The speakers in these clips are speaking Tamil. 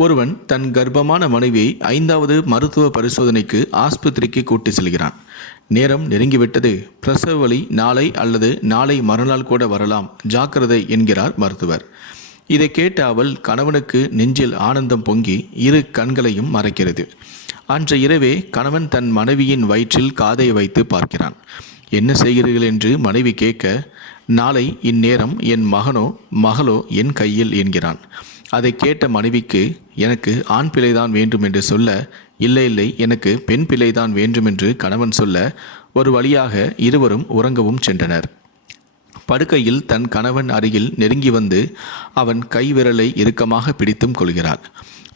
ஒருவன் தன் கர்ப்பமான மனைவியை ஐந்தாவது மருத்துவ பரிசோதனைக்கு ஆஸ்பத்திரிக்கு கூட்டி செல்கிறான். நேரம் நெருங்கிவிட்டது. பிரசவ வலி நாளை அல்லது நாளை மறுநாள் கூட வரலாம். ஜாக்கிரதை என்கிறார் மருத்துவர். இதை கேட்ட அவள் கணவனுக்கு நெஞ்சில் ஆனந்தம் பொங்கி இரு கண்களையும் மறைக்கிறது. அன்று இரவே கணவன் தன் மனைவியின் வயிற்றில் காதை வைத்து பார்க்கிறான். என்ன செய்கிறீர்கள்? என்று மனைவி கேட்க நாளை இந்நேரம் என் மகனோ மகளோ என் கையில் என்கிறான். அதை கேட்ட மனைவிக்கு எனக்கு ஆண் பிள்ளைதான் வேண்டும் என்று சொல்ல இல்லை இல்லை எனக்கு பெண் பிள்ளைதான் வேண்டும் என்று கணவன் சொல்ல ஒரு வழியாக இருவரும் உறங்கவும் சென்றனர். படுக்கையில் தன் கணவன் அருகில் நெருங்கி வந்து அவன் கைவிரலை இறுக்கமாக பிடித்தும் கொள்கிறாள்.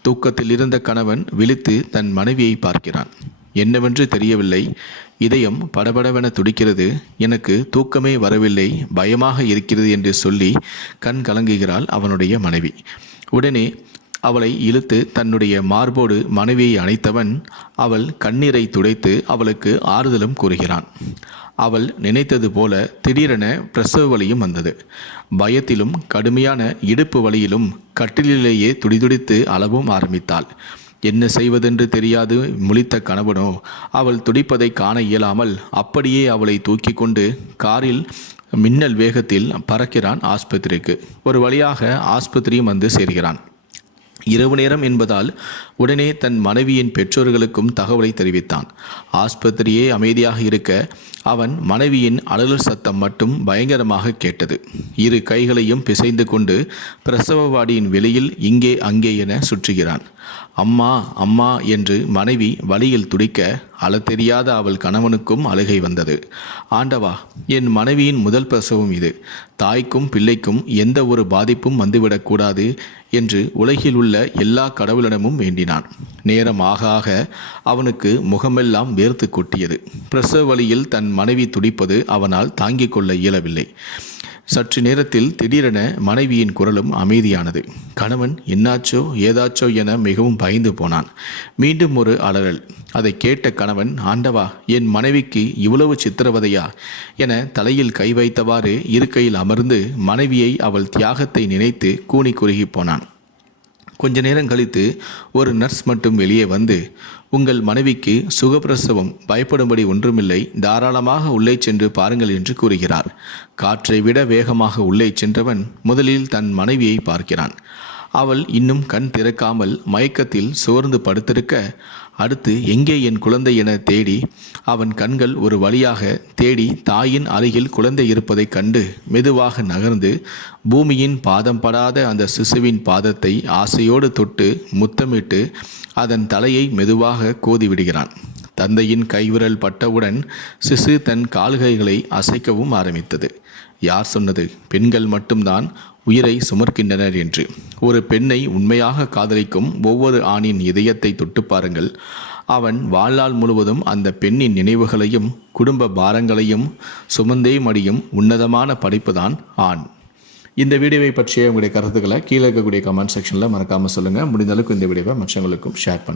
தூக்கத்தில் இருந்த கணவன் விழித்து தன் மனைவியை பார்க்கிறான். என்னவென்று தெரியவில்லை. இதயம் படபடவென துடிக்கிறது. எனக்கு தூக்கமே வரவில்லை. பயமாக இருக்கிறது என்று சொல்லி கண் கலங்குகிறாள் அவனுடைய மனைவி. உடனே அவளை இழுத்து தன்னுடைய மார்போடு மனைவியை அணைத்தவன் அவள் கண்ணீரை துடைத்து அவளுக்கு ஆறுதலும் கூறுகிறான். அவள் நினைத்தது போல திடீரென பிரசவ வலியும் வந்தது. பயத்திலும் கடுமையான இடுப்பு வலியிலும் கட்டிலிலேயே துடிதுடித்து அளவும் ஆரம்பித்தாள். என்ன செய்வதென்று தெரியாது முழித்த கணவனோ அவள் துடிப்பதை காண இயலாமல் அப்படியே அவளை தூக்கி கொண்டு காரில் மின்னல் வேகத்தில் பறக்கிறான் ஆஸ்பத்திரிக்கு. ஒரு வழியாக ஆஸ்பத்திரியும் வந்து சேர்கிறான். இரவு நேரம் என்பதால் உடனே தன் மனைவியின் பெற்றோர்களுக்கும் தகவலை தெரிவித்தான். ஆஸ்பத்திரியே அமைதியாக இருக்க அவன் மனைவியின் அலறல் சத்தம் மட்டும் பயங்கரமாக கேட்டது. இரு கைகளையும் பிசைந்து கொண்டு பிரசவவாடியின் வெளியில் இங்கே அங்கே என சுற்றுகிறான். அம்மா அம்மா என்று மனைவி வழியில் துடிக்க அழ தெரியாத அவள் கணவனுக்கும் அழுகை வந்தது. ஆண்டவா என் மனைவியின் முதல் பிரசவம் இது. தாய்க்கும் பிள்ளைக்கும் எந்த ஒரு பாதிப்பும் வந்துவிடக்கூடாது என்று உலகில் உள்ள எல்லா கடவுளிடமும் வேண்டினான். நேரம் ஆக ஆக அவனுக்கு முகமெல்லாம் வேர்த்து கொட்டியது. பிரசவ வழியில் தன் மனைவி துடிப்பது அவனால் தாங்கிக் கொள்ள இயலவில்லை. சற்று நேரத்தில் திடீரென மனைவியின் குரலும் அமைதியானது. கணவன் என்னாச்சோ ஏதாச்சோ என மிகவும் பயந்து போனான். மீண்டும் ஒரு அலறல். அதை கேட்ட கணவன் ஆண்டவா என் மனைவிக்கு இவ்வளவு சித்திரவதையா? என தலையில் கை வைத்தவாறு இருக்கையில் அமர்ந்து மனைவியை அவள் தியாகத்தை நினைத்து கூனி குறுகி போனான். கொஞ்ச நேரம் கழித்து ஒரு நர்ஸ் மட்டும் வெளியே வந்து உங்கள் மனைவிக்கு சுகப்பிரசவம் பயப்படும்படி ஒன்றுமில்லை. தாராளமாக உள்ளே சென்று பாருங்கள் என்று கூறுகிறார். காற்றை விட வேகமாக உள்ளே சென்றவன் முதலில் தன் மனைவியை பார்க்கிறான். அவள் இன்னும் கண் திறக்காமல் மயக்கத்தில் சோர்ந்து படுத்திருக்க அடுத்து எங்கே என் குழந்தை என தேடி அவன் கண்கள் ஒரு வழியாக தேடி தாயின் அருகில் குழந்தை இருப்பதைக் கண்டு மெதுவாக நகர்ந்து பூமியின் பாதம் படாத அந்த சிசுவின் பாதத்தை ஆசையோடு தொட்டு முத்தமிட்டு அதன் தலையை மெதுவாக கோதி விடுகிறான் தந்தையின் கைவிரல் பட்டவுடன் சிசு தன் கால்கைகளை அசைக்கவும் ஆரம்பித்தது. யார் சொன்னது? பெண்கள் மட்டும்தான் உயிரை சுமர்க்கின்றனர் என்று. ஒரு பெண்ணை உண்மையாக காதலிக்கும் ஒவ்வொரு ஆணின் இதயத்தை தொட்டு பாருங்கள். அவன் வாழ்நாள் முழுவதும் அந்த பெண்ணின் நினைவுகளையும் குடும்ப பாரங்களையும் சுமந்தே மடியும் உன்னதமான படைப்புதான் ஆண். இந்த வீடியோவை பற்றிய உங்களுடைய கருத்துக்களை கீழே இருக்கக்கூடிய கமெண்ட் செக்ஷனில் மறக்காமல் சொல்லுங்கள் முடிந்த அளவுக்கு இந்த வீடியோவை மற்றவங்களுக்கும் ஷேர் பண்ணுங்கள்